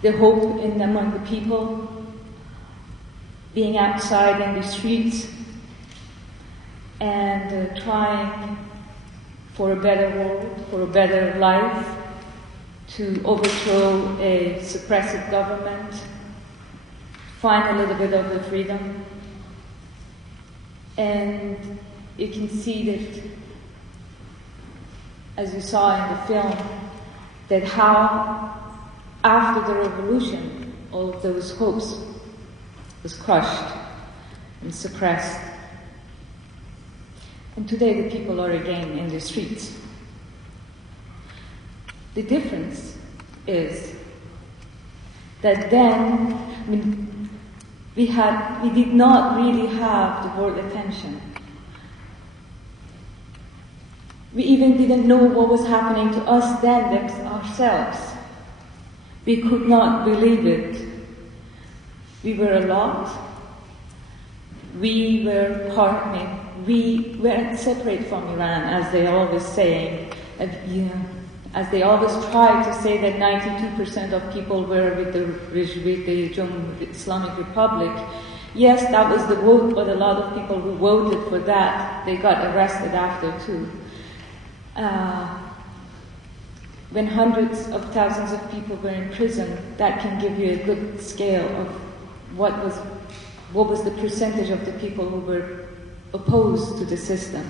The hope among the people, being outside in the streets and trying for a better world, for a better life, to overthrow a suppressive government, find a little bit of the freedom. And you can see that, as you saw in the film, that how after the revolution, all of those hopes was crushed and suppressed. And today the people are again in the streets. The difference is that then, we did not really have the world attention. We even didn't know what was happening to us then ourselves. We could not believe it. We were a lot. We were partnering. We weren't separate from Iran, as they always say. As they always try to say that 92% of people were with the Islamic Republic. Yes, that was the vote, but a lot of people who voted for that, they got arrested after too. When hundreds of thousands of people were in prison, that can give you a good scale of what was the percentage of the people who were opposed to the system.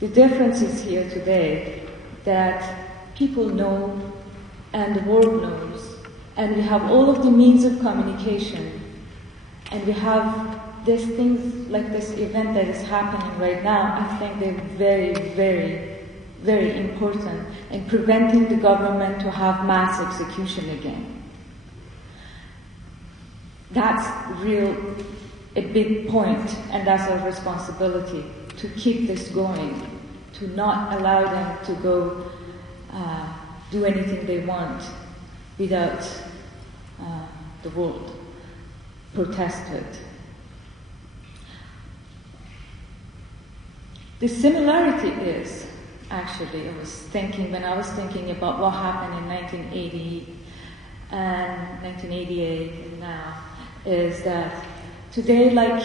The difference is here today that people know and the world knows, and we have all of the means of communication, and we have these things like this event that is happening right now. I think they're very, very, very important in preventing the government to have mass execution again. That's a big point, and that's our responsibility, to keep this going, to not allow them to go do anything they want without the world protest it. The similarity is, actually, when I was thinking about what happened in 1980 and 1988 and now, is that today, like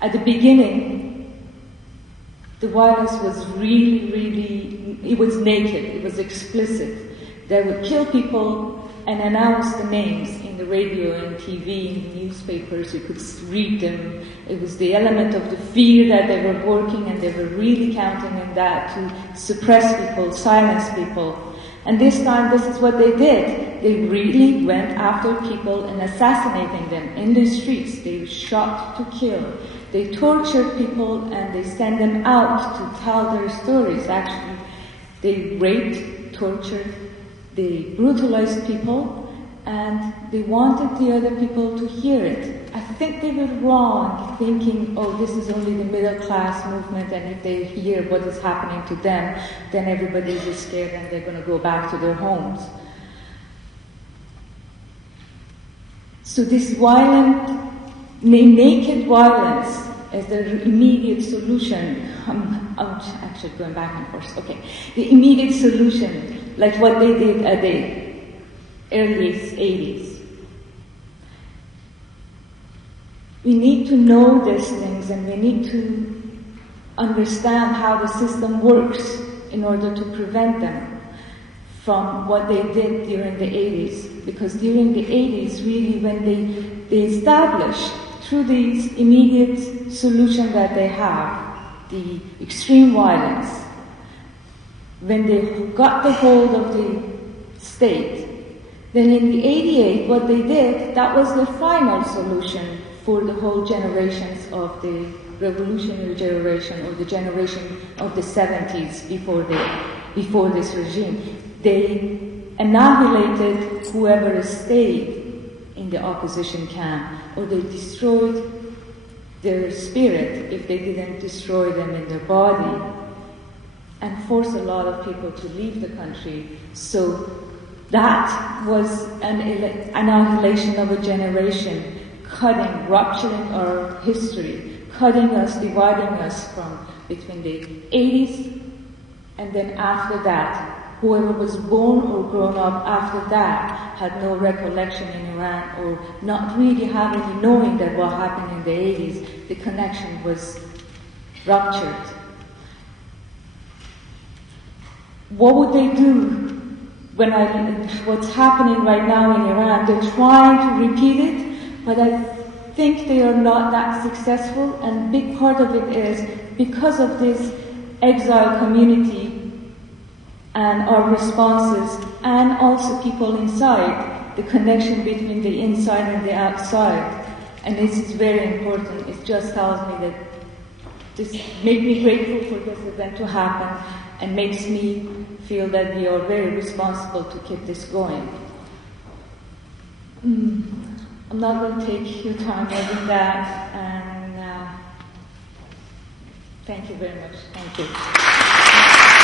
at the beginning, the violence was really, it was naked, it was explicit. They would kill people and announce the names in the radio and TV, in the newspapers. You could read them. It was the element of the fear that they were working, and they were really counting on that to suppress people, silence people. And this time, this is what they did. They really went after people and assassinating them in the streets. They shot to kill. They tortured people and they sent them out to tell their stories. Actually, they raped, tortured, they brutalized people, and they wanted the other people to hear it. I think they were wrong thinking, oh, this is only the middle class movement, and if they hear what is happening to them, then everybody is scared and they're going to go back to their homes. So this violent, naked violence as the immediate solution, I'm actually going back and forth, okay. The immediate solution, like what they did at the early 80s. We need to know these things, and we need to understand how the system works in order to prevent them from what they did during the 80s. Because during the 80s, really, when they established through these immediate solution that they have, the extreme violence, when they got the hold of the state, then in the 88, what they did, that was the final solution for the whole generations of the revolutionary generation, or the generation of the 70s before this regime. they annihilated whoever stayed in the opposition camp, or they destroyed their spirit if they didn't destroy them in their body, and forced a lot of people to leave the country. So that was an annihilation of a generation, rupturing our history, cutting us, dividing us from between the 80s and then after that. Whoever was born or grown up after that had no recollection in Iran, or not really having knowing that what happened in the 80s, the connection was ruptured. What would they do what's happening right now in Iran? They're trying to repeat it, but I think they are not that successful, and a big part of it is because of this exile community and our responses, and also people inside, the connection between the inside and the outside. And this is very important. It just tells me that this made me grateful for this event to happen, and makes me feel that we are very responsible to keep this going. I'm not going to take your time more than that, and thank you very much. Thank you.